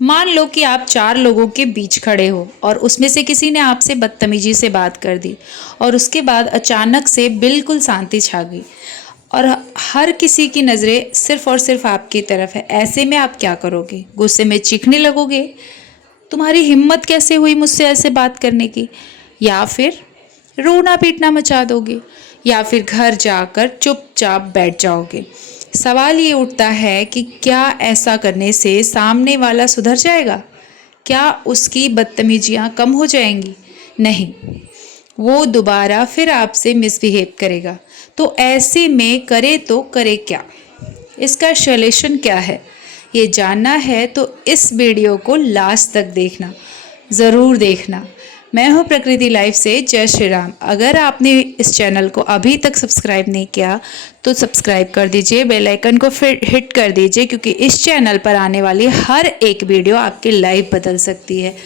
मान लो कि आप 4 लोगों के बीच खड़े हो और उसमें से किसी ने आपसे बदतमीजी से बात कर दी और उसके बाद अचानक से बिल्कुल शांति छा गई और हर किसी की नज़रें सिर्फ और सिर्फ आपकी तरफ है। ऐसे में आप क्या करोगे? गुस्से में चीखने लगोगे, तुम्हारी हिम्मत कैसे हुई मुझसे ऐसे बात करने की? या फिर रोना पीटना मचा दोगे? या फिर घर जाकर चुपचाप बैठ जाओगे? सवाल ये उठता है कि क्या ऐसा करने से सामने वाला सुधर जाएगा? क्या उसकी बदतमीजियाँ कम हो जाएंगी? नहीं, वो दोबारा फिर आपसे मिसबिहेव करेगा। तो ऐसे में करे तो करे क्या? इसका सॉल्यूशन क्या है? ये जानना है तो इस वीडियो को लास्ट तक देखना, ज़रूर देखना। मैं हूँ प्रकृति लाइफ से जय श्री राम। अगर आपने इस चैनल को अभी तक सब्सक्राइब नहीं किया तो सब्सक्राइब कर दीजिए, बेल आइकन को फिर हिट कर दीजिए, क्योंकि इस चैनल पर आने वाली हर एक वीडियो आपकी लाइफ बदल सकती है।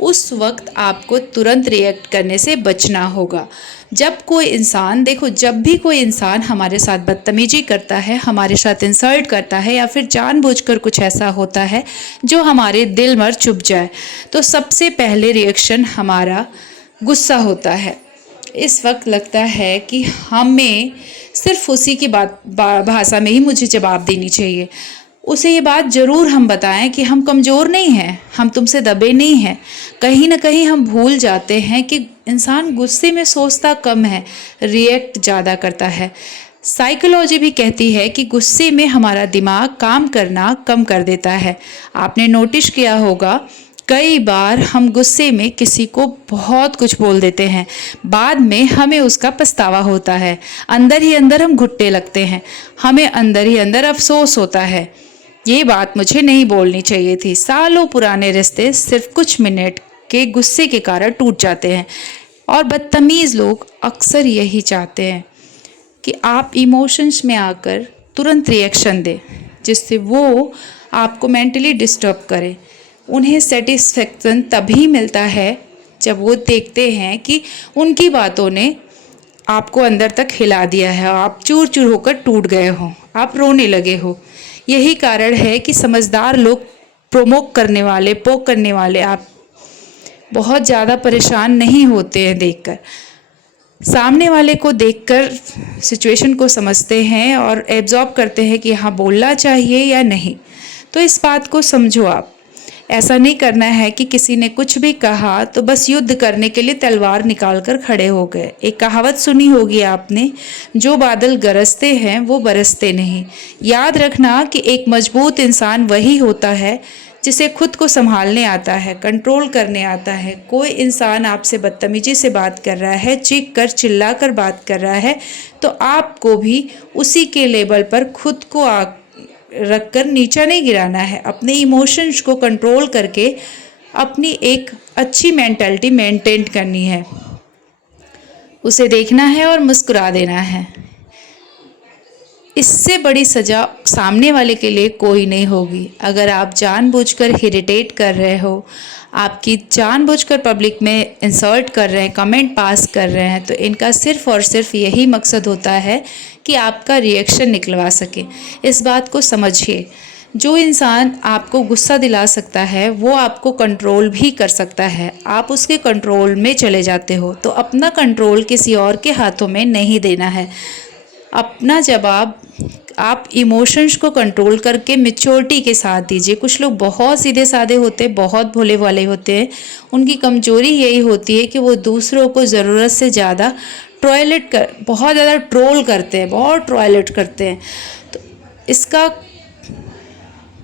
उस वक्त आपको तुरंत रिएक्ट करने से बचना होगा। जब कोई इंसान, देखो, जब भी कोई इंसान हमारे साथ बदतमीजी करता है, हमारे साथ इंसल्ट करता है या फिर जानबूझकर कुछ ऐसा होता है जो हमारे दिल में चुभ जाए, तो सबसे पहले रिएक्शन हमारा गुस्सा होता है। इस वक्त लगता है कि हमें सिर्फ उसी की भाषा में ही मुझे जवाब देनी चाहिए। उसे ये बात ज़रूर हम बताएं कि हम कमज़ोर नहीं हैं, हम तुमसे दबे नहीं हैं। कहीं ना कहीं हम भूल जाते हैं कि इंसान गुस्से में सोचता कम है, रिएक्ट ज़्यादा करता है। साइकोलॉजी भी कहती है कि गुस्से में हमारा दिमाग काम करना कम कर देता है। आपने नोटिस किया होगा, कई बार हम गुस्से में किसी को बहुत कुछ बोल देते हैं, बाद में हमें उसका पछतावा होता है, अंदर ही अंदर हम घुटने लगते हैं, हमें अंदर ही अंदर अफसोस होता है, ये बात मुझे नहीं बोलनी चाहिए थी। सालों पुराने रिश्ते सिर्फ कुछ मिनट के गुस्से के कारण टूट जाते हैं। और बदतमीज़ लोग अक्सर यही चाहते हैं कि आप इमोशंस में आकर तुरंत रिएक्शन दें, जिससे वो आपको मेंटली डिस्टर्ब करें। उन्हें सेटिस्फेक्शन तभी मिलता है जब वो देखते हैं कि उनकी बातों ने आपको अंदर तक हिला दिया है, आप चूर चूर होकर टूट गए हो, आप रोने लगे हो। यही कारण है कि समझदार लोग पोक करने वाले आप बहुत ज़्यादा परेशान नहीं होते हैं देखकर। सामने वाले को देखकर सिचुएशन को समझते हैं और एब्जॉर्ब करते हैं कि हाँ, बोलना चाहिए या नहीं। तो इस बात को समझो आप। ऐसा नहीं करना है कि किसी ने कुछ भी कहा तो बस युद्ध करने के लिए तलवार निकाल कर खड़े हो गए। एक कहावत सुनी होगी आपने, जो बादल गरजते हैं वो बरसते नहीं। याद रखना कि एक मजबूत इंसान वही होता है जिसे खुद को संभालने आता है, कंट्रोल करने आता है। कोई इंसान आपसे बदतमीजी से बात कर रहा है, चीख कर चिल्ला कर बात कर रहा है, तो आपको भी उसी के लेवल पर खुद को रखकर नीचा नहीं गिराना है। अपने इमोशंस को कंट्रोल करके अपनी एक अच्छी मेंटालिटी मेंटेन करनी है, उसे देखना है और मुस्कुरा देना है। इससे बड़ी सज़ा सामने वाले के लिए कोई नहीं होगी। अगर आप जानबूझकर इरिटेट कर रहे हो, आपकी जानबूझकर पब्लिक में इंसल्ट कर रहे हैं, कमेंट पास कर रहे हैं, तो इनका सिर्फ़ और सिर्फ यही मकसद होता है कि आपका रिएक्शन निकलवा सके। इस बात को समझिए, जो इंसान आपको गुस्सा दिला सकता है वो आपको कंट्रोल भी कर सकता है। आप उसके कंट्रोल में चले जाते हो, तो अपना कंट्रोल किसी और के हाथों में नहीं देना है। अपना जवाब आप इमोशंस को कंट्रोल करके मैच्योरिटी के साथ दीजिए। कुछ लोग बहुत सीधे साधे होते हैं, बहुत भोले वाले होते हैं। उनकी कमजोरी यही होती है कि वो दूसरों को ज़रूरत से ज़्यादा बहुत ज़्यादा ट्रोल करते हैं, बहुत टॉयलेट करते हैं। तो इसका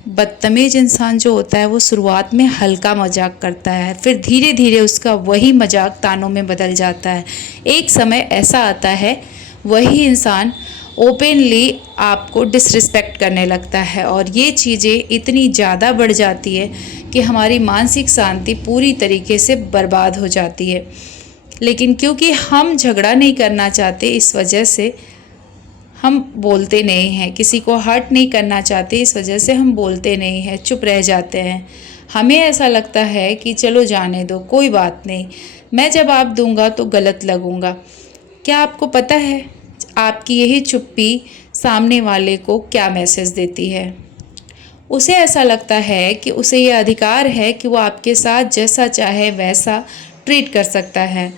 बदतमीज इंसान जो होता है वो शुरुआत में हल्का मजाक करता है, फिर धीरे धीरे उसका वही मजाक तानों में बदल जाता है। एक समय ऐसा आता है वही इंसान ओपनली आपको डिसरिस्पेक्ट करने लगता है और ये चीज़ें इतनी ज़्यादा बढ़ जाती है कि हमारी मानसिक शांति पूरी तरीके से बर्बाद हो जाती है। लेकिन क्योंकि हम झगड़ा नहीं करना चाहते, इस वजह से हम बोलते नहीं हैं। किसी को हर्ट नहीं करना चाहते, इस वजह से हम बोलते नहीं हैं, चुप रह जाते हैं। हमें ऐसा लगता है कि चलो जाने दो, कोई बात नहीं, मैं जवाब दूंगा तो गलत लगूंगा। क्या आपको पता है आपकी यही चुप्पी सामने वाले को क्या मैसेज देती है? उसे ऐसा लगता है कि उसे ये अधिकार है कि वो आपके साथ जैसा चाहे वैसा ट्रीट कर सकता है।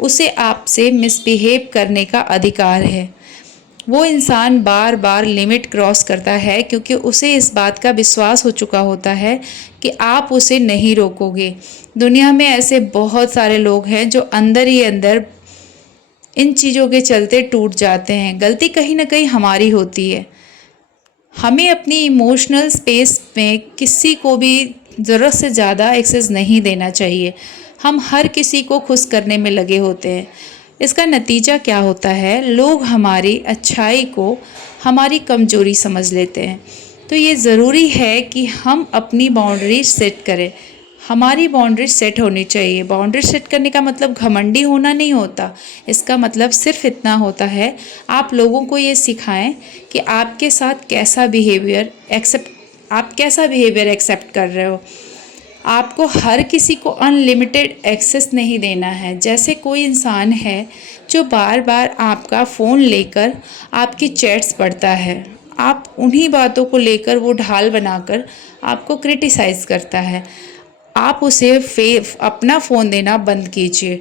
उसे आपसे मिसबिहेव करने का अधिकार है। वो इंसान बार बार लिमिट क्रॉस करता है क्योंकि उसे इस बात का विश्वास हो चुका होता है कि आप उसे नहीं रोकोगे। दुनिया में ऐसे बहुत सारे लोग हैं जो अंदर ही अंदर इन चीज़ों के चलते टूट जाते हैं। गलती कहीं ना कहीं हमारी होती है। हमें अपनी इमोशनल स्पेस में किसी को भी ज़रूरत से ज़्यादा एक्सेस नहीं देना चाहिए। हम हर किसी को खुश करने में लगे होते हैं। इसका नतीजा क्या होता है, लोग हमारी अच्छाई को हमारी कमज़ोरी समझ लेते हैं। तो ये ज़रूरी है कि हम अपनी बाउंड्री सेट करें। हमारी बाउंड्री सेट होनी चाहिए। बाउंड्री सेट करने का मतलब घमंडी होना नहीं होता। इसका मतलब सिर्फ इतना होता है, आप लोगों को ये सिखाएं कि आपके साथ आप कैसा बिहेवियर एक्सेप्ट कर रहे हो। आपको हर किसी को अनलिमिटेड एक्सेस नहीं देना है। जैसे कोई इंसान है जो बार बार आपका फ़ोन लेकर आपकी चैट्स पढ़ता है, आप उन्हीं बातों को लेकर वो ढाल बनाकर आपको क्रिटिसाइज़ करता है। आप उसे अपना फ़ोन देना बंद कीजिए।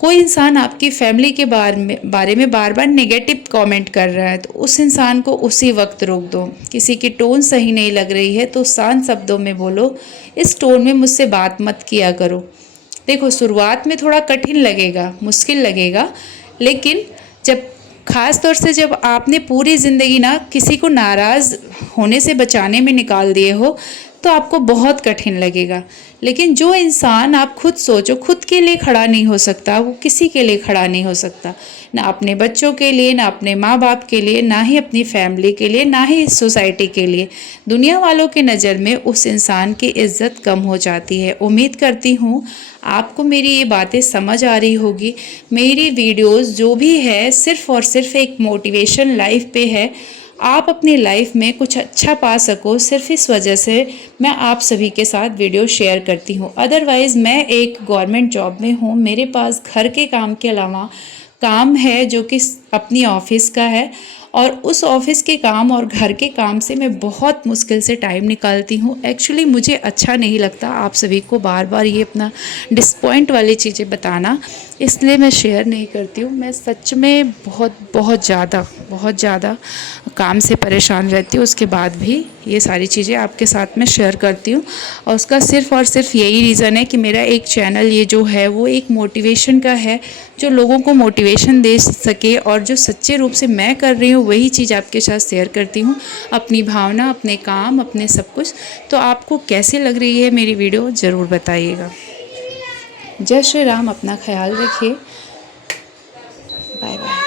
कोई इंसान आपकी फैमिली के बारे में बार बार नेगेटिव कमेंट कर रहा है तो उस इंसान को उसी वक्त रोक दो। किसी की टोन सही नहीं लग रही है तो शांत शब्दों में बोलो, इस टोन में मुझसे बात मत किया करो। देखो, शुरुआत में थोड़ा कठिन लगेगा, मुश्किल लगेगा, लेकिन ख़ास तौर से जब आपने पूरी ज़िंदगी ना किसी को नाराज़ होने से बचाने में निकाल दिए हो तो आपको बहुत कठिन लगेगा। लेकिन जो इंसान, आप खुद सोचो, खुद के लिए खड़ा नहीं हो सकता, वो किसी के लिए खड़ा नहीं हो सकता। ना अपने बच्चों के लिए, ना अपने माँ बाप के लिए, ना ही अपनी फैमिली के लिए, ना ही सोसाइटी के लिए। दुनिया वालों के नज़र में उस इंसान की इज़्ज़त कम हो जाती है। उम्मीद करती हूँ आपको मेरी ये बातें समझ आ रही होगी। मेरी वीडियोस जो भी है सिर्फ़ और सिर्फ एक मोटिवेशन लाइफ पे है। आप अपनी लाइफ में कुछ अच्छा पा सको, सिर्फ इस वजह से मैं आप सभी के साथ वीडियो शेयर करती हूँ। अदरवाइज़ मैं एक गवर्नमेंट जॉब में हूँ। मेरे पास घर के काम के अलावा काम है जो कि अपनी ऑफिस का है, और उस ऑफिस के काम और घर के काम से मैं बहुत मुश्किल से टाइम निकालती हूँ। एक्चुअली मुझे अच्छा नहीं लगता आप सभी को बार बार ये अपना डिसपॉइंट वाली चीज़ें बताना, इसलिए मैं शेयर नहीं करती हूँ। मैं सच में बहुत ज़्यादा काम से परेशान रहती हूँ, उसके बाद भी ये सारी चीज़ें आपके साथ में शेयर करती हूँ। और उसका सिर्फ़ और सिर्फ यही रीज़न है कि मेरा एक चैनल ये जो है वो एक मोटिवेशन का है, जो लोगों को मोटिवेशन दे सके, और जो सच्चे रूप से मैं कर रही हूँ वही चीज़ आपके साथ शेयर करती हूँ। अपनी भावना, अपने काम, अपने सब कुछ। तो आपको कैसे लग रही है मेरी वीडियो, ज़रूर बताइएगा। जय श्री राम। अपना ख्याल रखिए। Bye bye.